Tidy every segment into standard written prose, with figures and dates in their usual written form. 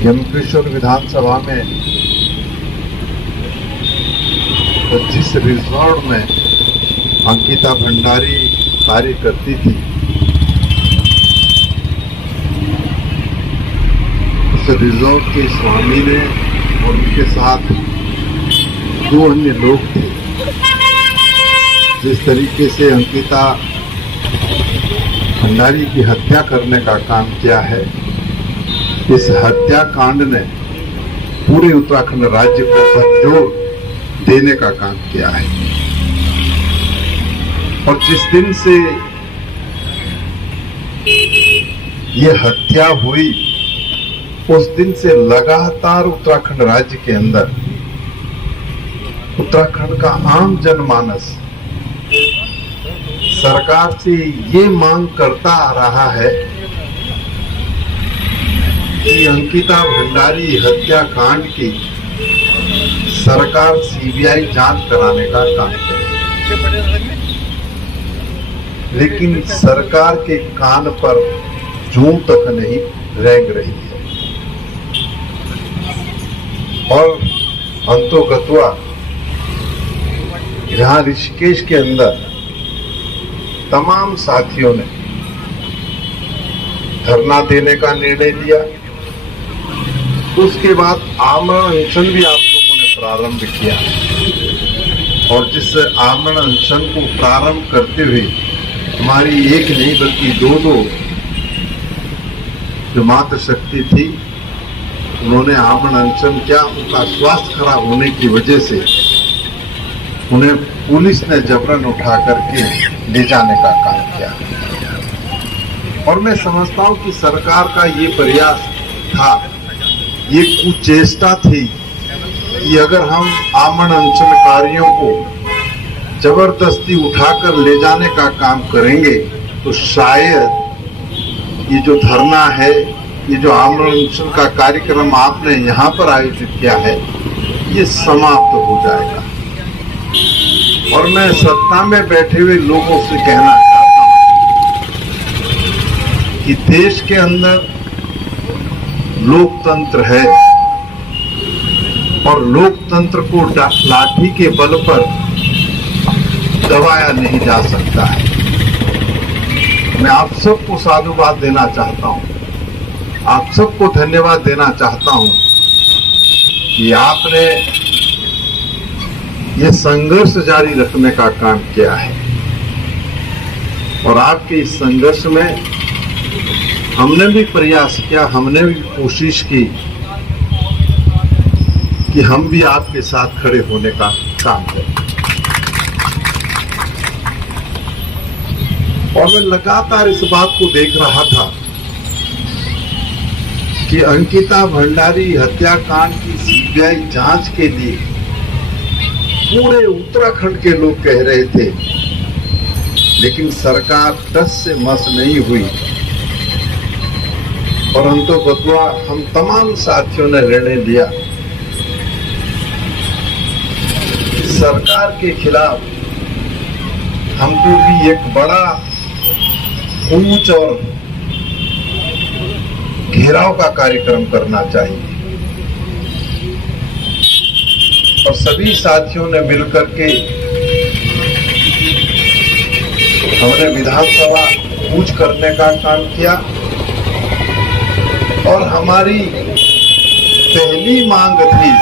यमकेश्वर विधानसभा में जिस रिजॉर्ट में अंकिता भंडारी कार्य करती थी, उस रिजॉर्ट के स्वामी ने और उनके साथ 2 अन्य लोग थे। जिस तरीके से अंकिता भंडारी की हत्या करने का काम किया है, इस हत्याकांड ने पूरे उत्तराखंड राज्य को झकझोर देने का काम किया है। और जिस दिन से ये हत्या हुई, उस दिन से लगातार उत्तराखंड राज्य के अंदर उत्तराखंड का आम जनमानस सरकार से ये मांग करता आ रहा है कि अंकिता भंडारी हत्याकांड की सरकार सीबीआई जांच कराने का काम करे। लेकिन सरकार के कान पर जूं तक नहीं रेंग रही है। और अंतोगत्वा जहां ऋषिकेश के अंदर तमाम साथियों ने धरना देने का निर्णय लिया, उसके बाद आमरण अनशन भी आप लोगों ने प्रारंभ किया। और जिस आमरण अनशन को प्रारंभ करते हुए हमारी एक नहीं बल्कि 2 जो मातृशक्ति थी, उन्होंने आमरण अनशन किया। उनका स्वास्थ्य खराब होने की वजह से उन्हें पुलिस ने जबरन उठा करके ले जाने का काम किया। और मैं समझता हूं कि सरकार का ये प्रयास था, ये कुचेष्टा थी कि अगर हम आमरण अनशनकारियों को जबरदस्ती उठाकर ले जाने का काम करेंगे तो शायद ये जो धरना है, ये जो आमरण अनशन का कार्यक्रम आपने यहाँ पर आयोजित किया है, ये समाप्त हो जाएगा। और मैं सत्ता में बैठे हुए लोगों से कहना चाहता हूं कि देश के अंदर लोकतंत्र है और लोकतंत्र को लाठी के बल पर दबाया नहीं जा सकता है। मैं आप सबको साधुवाद देना चाहता हूं, आप सबको धन्यवाद देना चाहता हूं कि आपने ये संघर्ष जारी रखने का काम किया है। और आपके इस संघर्ष में हमने भी प्रयास किया, हमने भी कोशिश की कि हम भी आपके साथ खड़े होने का काम करें। और मैं लगातार इस बात को देख रहा था कि अंकिता भंडारी हत्याकांड की सीबीआई जांच के लिए पूरे उत्तराखंड के लोग कह रहे थे, लेकिन सरकार टस से मस नहीं हुई। और अंतोगत्वा हम तमाम साथियों ने निर्णय लिया, सरकार के खिलाफ हमको भी एक बड़ा कूच और घेराव का कार्यक्रम करना चाहिए। और सभी साथियों ने मिलकर के हमने विधानसभा कूच करने का काम किया। और हमारी पहली मांग थी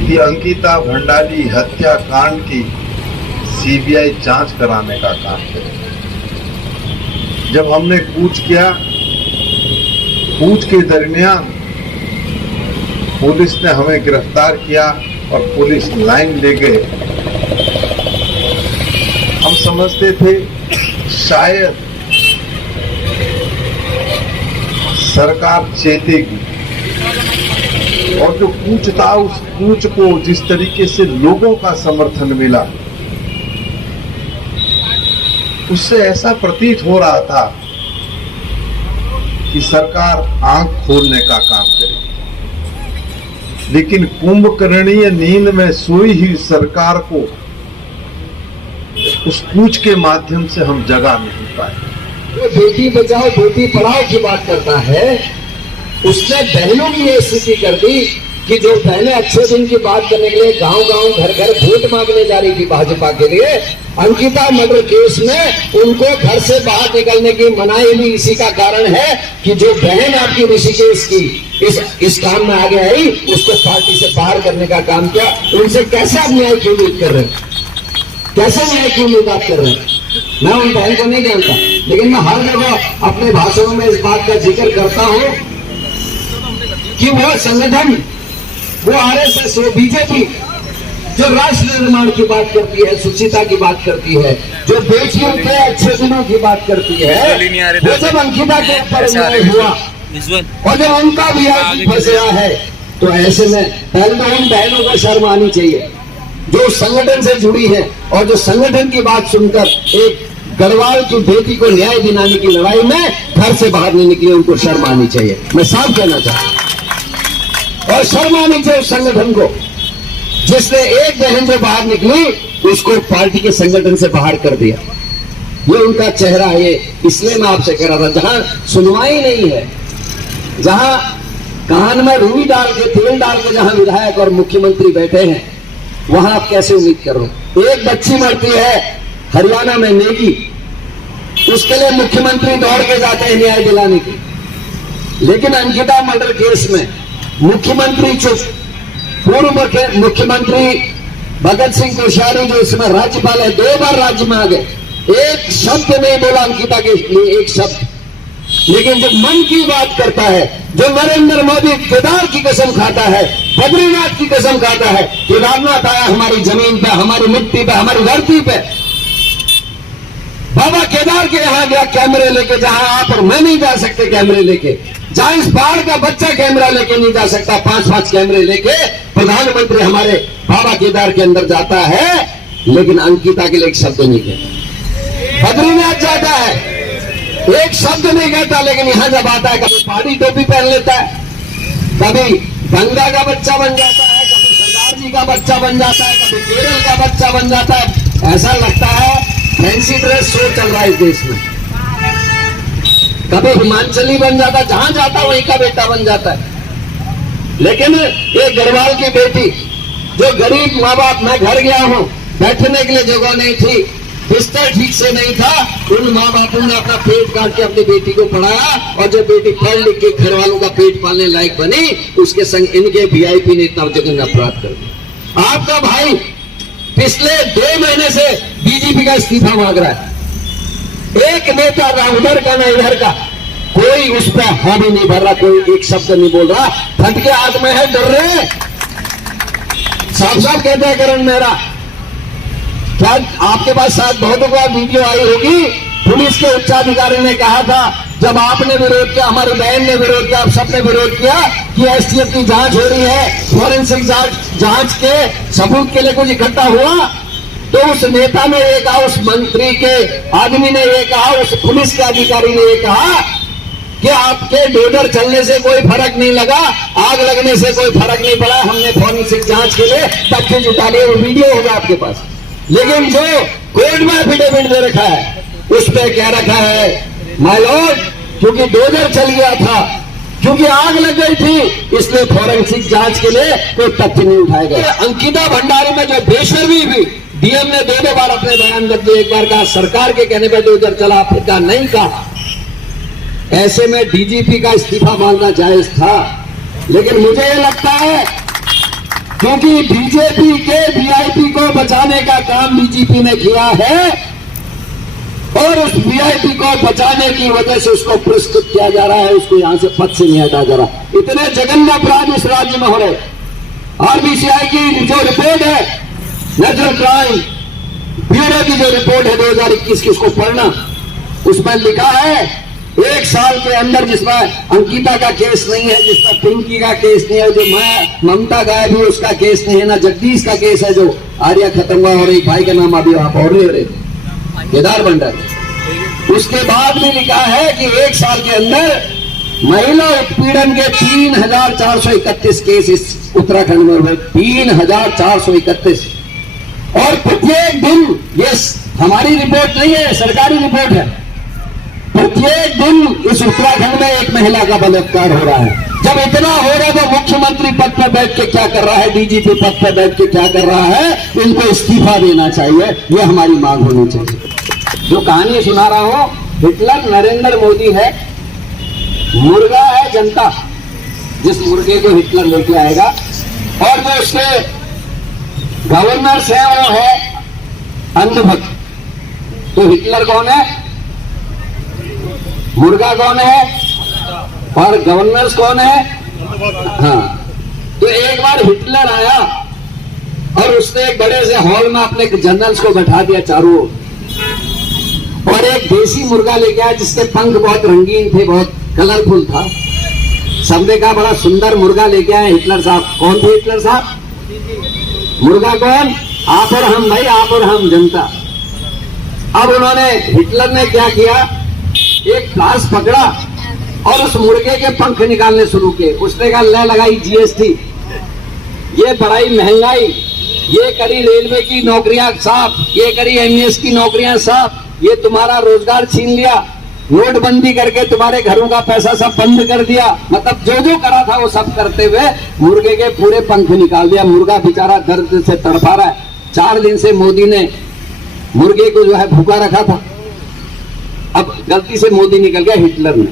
कि अंकिता भंडारी हत्याकांड की सीबीआई जांच कराने का काम करे। जब हमने कूच किया, कूच के दरमियान पुलिस ने हमें गिरफ्तार किया और पुलिस लाइन ले गए। हम समझते थे शायद सरकार चेतेगी। और जो कूच था, उस कूच को जिस तरीके से लोगों का समर्थन मिला, उससे ऐसा प्रतीत हो रहा था कि सरकार आंख खोलने का काम करे। लेकिन कुंभकर्णीय नींद में सोई हुई सरकार को उस कूच के माध्यम से हम जगा नहीं पाए। बेटी बचाओ बेटी पढ़ाओ की बात करता है, उसने बहनों की ये स्थिति कर दी कि जो बहनें अच्छे दिन की बात करने के लिए गांव गांव घर घर वोट मांगने जा रही थी भाजपा के लिए, अंकिता मर्डर केस में उनको घर से बाहर निकलने की मनाही भी इसी का कारण है कि जो बहन आपकी ऋषिकेश की इस काम में आगे आई, उसको पार्टी से बाहर करने का काम किया। उनसे कैसे आप न्याय की उम्मीद कर रहे हैं? कैसे न्याय की उम्मीद आप कर रहे हैं? मैं उन बहन को नहीं जानता, लेकिन मैं हर जगह अपने भाषणों में इस बात का जिक्र करता हूं कि वो संगठन, वो आरएसएस, वो बीजेपी जो राष्ट्र निर्माण की बात करती है, सुचिता की बात करती है, जो बेटियों के अच्छे दिनों की बात करती है, वो जब अंकिता के ऊपर न्याय हुआ और जब उनका भी फंसा है, तो ऐसे में पहले तो उन बहनों को शर्म आनी चाहिए जो संगठन से जुड़ी है और जो संगठन की बात सुनकर एक गढ़वाल की बेटी को न्याय दिलाने की लड़ाई में घर से बाहर नहीं निकली। उनको शर्म आनी चाहिए, मैं साफ कहना चाहता हूं। और शर्म आनी चाहिए उस संगठन को जिसने एक बहन जो बाहर निकली उसको पार्टी के संगठन से बाहर कर दिया। ये उनका चेहरा है। इसलिए मैं आपसे कह रहा था, जहां सुनवाई नहीं है, जहां कान में रुई डाल के, तेल डाल के जहां विधायक और मुख्यमंत्री बैठे हैं, वहां आप कैसे उम्मीद कर रहे हो? एक बच्ची मरती है हरियाणा में नेगी, उसके लिए मुख्यमंत्री दौड़ के जाते हैं न्याय दिलाने की, लेकिन अंकिता मर्डर केस में मुख्यमंत्री चुप। पूर्व मुख्यमंत्री भगत सिंह कोश्यारी जो इसमें राज्यपाल है, 2 बार राज्य में आ गए, एक शब्द नहीं बोला अंकिता के लिए, एक शब्द। लेकिन जब मन की बात करता है, जो नरेंद्र मोदी केदार की कसम खाता है, बद्रीनाथ की कसम खाता है, केदारनाथ आया हमारी जमीन पे, हमारी मिट्टी पे, हमारी धरती पे, बाबा केदार के यहां गया कैमरे लेके, जहां आप और मैं नहीं जा सकते कैमरे लेके, जहां इस पहाड़ का बच्चा कैमरा लेके नहीं जा सकता, 5-5 कैमरे लेके प्रधानमंत्री हमारे बाबा केदार के अंदर जाता है, लेकिन अंकिता के लिए एक शब्द नहीं कहता। बद्रीनाथ जाता है, एक शब्द नहीं कहता, लेकिन यहां जब आता है कभी पहाड़ी टोपी पहन लेता है, कभी गंगा का बच्चा बन जाता है, कभी सरदार जी का बच्चा बन जाता है, कभी केरल का बच्चा बन जाता है। ऐसा लगता है फैंसी ड्रेस शो चल रहा है इस देश में। कभी हिमाचली बन जाता है, जहां जाता वहीं का बेटा बन जाता है। लेकिन ये गढ़वाल की बेटी जो गरीब माँ बाप, मैं घर गया हूं, बैठने के लिए जगह नहीं थी, बिस्तर ठीक से नहीं था, उन माँ बापों ने अपना पेट काट के अपनी बेटी को पढ़ाया, और जब बेटी पढ़ लिख के घर वालों का पेट पालने लायक बनी, उसके संग इनके वीआईपी ने इतना जघन्य अपराध कर दिया। आपका भाई पिछले 2 महीने से बीजेपी का इस्तीफा मांग रहा है। एक नेता ना उधर का ना इधर का, कोई उस पर हामी नहीं भर रहा, कोई एक शब्द नहीं बोल रहा। फटके हाथ में है, डर रहे। साफ साफ कहते हैं करण मेहरा, क्या आपके पास शायद बहुतों को वीडियो आई होगी, पुलिस के उच्चाधिकारी ने कहा था, जब आपने विरोध किया, हमारी बहन ने विरोध किया, आप सबने विरोध किया कि एसटीएफ की जांच हो रही है, फॉरेंसिक जांच के सबूत के लिए कुछ इकट्ठा हुआ, तो उस नेता ने ये कहा, उस मंत्री के आदमी ने ये कहा, उस पुलिस के अधिकारी ने ये कहा कि आपके डोडर चलने से कोई फर्क नहीं लगा, आग लगने से कोई फर्क नहीं पड़ा, हमने फॉरेंसिक जांच के लिए तथ्य जुटा लिए। वो वीडियो होगा आपके पास। लेकिन जो कोर्ट में एफिडेविट दे रखा है, उस पर कह रखा है, माय लॉर्ड, क्योंकि डोजर चल गया था, क्योंकि आग लग गई थी, इसलिए फॉरेंसिक जांच के लिए कोई तथ्य नहीं उठाया गया। अंकिता भंडारी में जो बेशर्मी भी, डीएम ने 2 बार अपने बयान रख दिए, एक बार कहा सरकार के कहने पर डोजर चला, फिर कहा नहीं कहा। ऐसे में डीजीपी का इस्तीफा मांगना जायज था। लेकिन मुझे ये लगता है क्योंकि बीजेपी के वीआईपी को बचाने का काम बीजेपी ने किया है, और उस वीआईपी को बचाने की वजह से उसको पुरस्कृत किया जा रहा है, उसको यहां से पद से नहीं हटाया जा रहा। इतने जघन्य अपराध इस राज्य में हो रहे। आरबीसीआई की जो रिपोर्ट है, नेशनल क्राइम ब्यूरो की जो रिपोर्ट है 2021 की, उसको पढ़ना, उसमें लिखा है 1 साल के अंदर, जिसमें अंकिता का केस नहीं है, जिसमें पिंकी का केस नहीं है, जो ममता गायब हुई उसका केस नहीं है, ना जगदीश का केस है जो आर्या खत्म हुआ, और एक भाई का नाम अभी आप और ले रहे केदार भंडारी। उसके बाद भी लिखा है कि 1 साल के अंदर महिला उत्पीड़न के 3431 केस इस उत्तराखंड में हुए, 3431। और प्रत्येक दिन, ये हमारी रिपोर्ट नहीं है, सरकारी रिपोर्ट है, प्रत्येक दिन इस उत्तराखंड में एक महिला का बलात्कार हो रहा है। जब इतना हो रहा है तो मुख्यमंत्री पद पर बैठ के क्या कर रहा है, डीजीपी पद पर बैठ के क्या कर रहा है, इनको इस्तीफा देना चाहिए। ये हमारी मांग होनी चाहिए। जो कहानी सुना रहा हूं, हिटलर नरेंद्र मोदी है, मुर्गा है जनता। जिस मुर्गे को हिटलर लेके आएगा, और जो उसके गवर्नर्स हैं वो है अंधभक्त। तो हिटलर कौन है, मुर्गा कौन है, और गवर्नर्स कौन है? हाँ। तो एक बार हिटलर आया और उसने एक बड़े से हॉल में अपने जनरल्स को बैठा दिया चारों ओर, और एक देसी मुर्गा लेके आया जिसके पंख बहुत रंगीन थे, बहुत कलरफुल था। सबने कहा बड़ा सुंदर मुर्गा लेके आए हिटलर साहब। कौन थे हिटलर साहब? मुर्गा कौन? आप और हम भाई, आप और हम जनता। अब उन्होंने, हिटलर ने क्या किया, एक ग्लास पकड़ा और उस मुर्गे के पंख निकालने शुरू किए। उसने कहा ले लगाई जीएसटी, ये बढ़ाई महंगाई, ये करी रेलवे की नौकरियां साफ, ये करी एमईएस की नौकरियां साफ, ये तुम्हारा रोजगार छीन लिया, नोटबंदी करके तुम्हारे घरों का पैसा सब बंद कर दिया। मतलब जो जो करा था वो सब करते हुए मुर्गे के पूरे पंख निकाल दिया। मुर्गा बेचारा दर्द से तड़पा रहा है। 4 दिन से मोदी ने मुर्गे को जो है भूखा रखा था। अब गलती से मोदी निकल गया, हिटलर ने।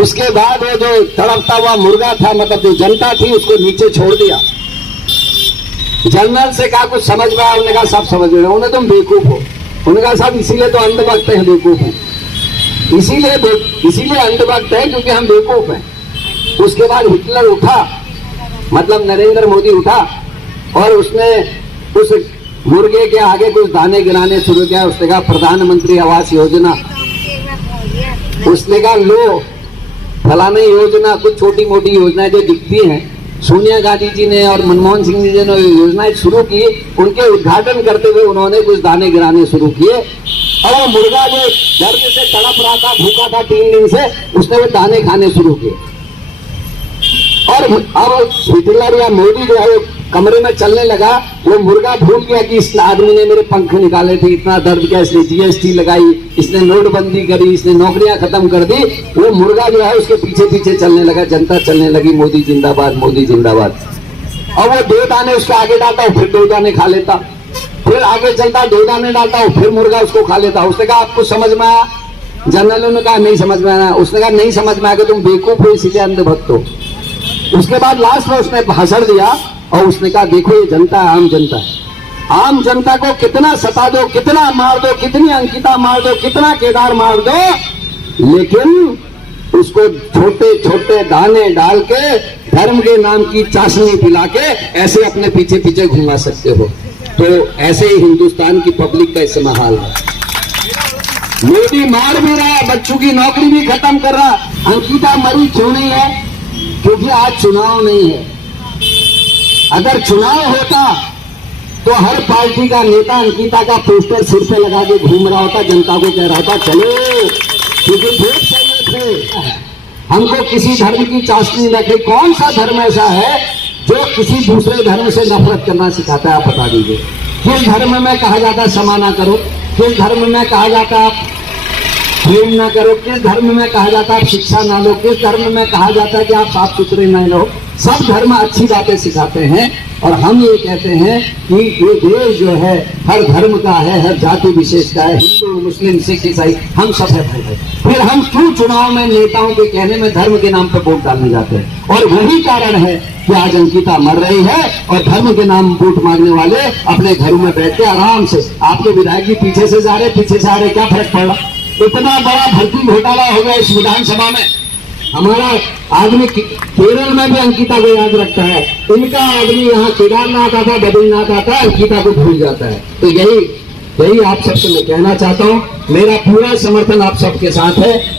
उसके बाद वो जो तड़पता हुआ मुर्गा था, मतलब जो जनता थी, उसको नीचे छोड़ दिया। जनरल से कहा कुछ समझ में आया? उन्होंने कहा सब समझ में आया। उन्हें तुम बेवकूफ हो। उन्होंने कहा साहब इसीलिए तो अंधभक्त हैं, बेवकूफ हैं, इसीलिए अंधभक्त हैं क्योंकि हम बेवकूफ हैं। उसके बाद हिटलर उठा, मतलब नरेंद्र मोदी उठा, और उसने उस मुर्गे के आगे कुछ दाने गिराने शुरू किया। उसने कहा प्रधानमंत्री आवास योजना, उसने कहा लो फलाने योजना, कुछ छोटी मोटी योजनाएं जो दिखती हैं। सोनिया गांधी जी ने और मनमोहन सिंह जी ने योजनाएं शुरू की, उनके उद्घाटन करते हुए उन्होंने कुछ दाने गिराने शुरू किए। और वो मुर्गा जो दर्द से तड़प रहा था, भूखा था 3 दिन से, उसने वो दाने खाने शुरू किए। और अब हिटलर या मोदी जो है वो कमरे में चलने लगा। वो मुर्गा भूल गया कि इस आदमी ने मेरे पंख निकाले थे, इतना दर्द किया, इसने जीएसटी लगाई, इसने नोटबंदी करी, इसने नौकरियां खत्म कर दी। वो मुर्गा जो है उसके पीछे पीछे चलने लगा, जनता चलने लगी, मोदी जिंदाबाद, मोदी जिंदाबाद। और वो 2 दाने उसके आगे डालता, फिर 2 दाने खा लेता, फिर आगे चलता, 2 दाने डालता, फिर मुर्गा उसको खा लेता। उसने कहा आपको समझ में आया? जनरलों ने कहा नहीं समझ में आया। उसने कहा नहीं समझ में आया, तुम बेवकूफ हो, इसीलिए अंधभक्त हो। उसके बाद लास्ट में उसने भाषण दिया और उसने कहा देखो ये जनता है, आम जनता है। आम जनता को कितना सता दो, कितना मार दो, कितनी अंकिता मार दो, कितना केदार मार दो, लेकिन उसको छोटे छोटे दाने डाल के धर्म के नाम की चाशनी पिला के ऐसे अपने पीछे पीछे घुमा सकते हो। तो ऐसे ही हिंदुस्तान की पब्लिक का इस समय हाल है। मोदी मार भी रहा है, बच्चों की नौकरी भी खत्म कर रहा। अंकिता मरी क्यों नहीं है? क्योंकि आज चुनाव नहीं है। अगर चुनाव होता तो हर पार्टी का नेता अंकिता का पोस्टर सिर पे लगा के घूम रहा होता, जनता को कह रहा होता चलो क्योंकि वोट चाहिए थे, हमको किसी धर्म की चाशनी न रखे। कौन सा धर्म ऐसा है जो किसी दूसरे धर्म से नफरत करना सिखाता है? आप बता दीजिए। किस धर्म में कहा जाता है क्षमा ना करो? किस धर्म में कहा जाता है आप प्रेम ना करो? किस धर्म में कहा जाता है आप शिक्षा ना लो? किस धर्म में कहा जाता है कि आप साफ सुथरे ना रहो? सब धर्म अच्छी बातें सिखाते हैं, और हम ये कहते हैं कि ये देश जो है हर धर्म का है, हर जाति विशेष का है, हिंदू मुस्लिम सिख ईसाई हम सब है भाई। फिर हम क्यों चुनाव में नेताओं के कहने में धर्म के नाम पर वोट डालने जाते हैं? और वही कारण है कि आज अंकिता मर रही है और धर्म के नाम वोट मांगने वाले अपने घरों में बैठ के आराम से, आपके विधायक भी पीछे से जा रहे, पीछे से आ रहे, क्या फर्क पड़ रहा? इतना बड़ा भर्ती घोटाला हो गया इस विधानसभा में। हमारा आदमी केरल में भी अंकिता को याद रखता है, इनका आदमी यहाँ केदारनाथ आता, बद्रीनाथ आता, अंकिता को भूल जाता है। तो यही आप सबसे मैं कहना चाहता हूँ, मेरा पूरा समर्थन आप सबके साथ है।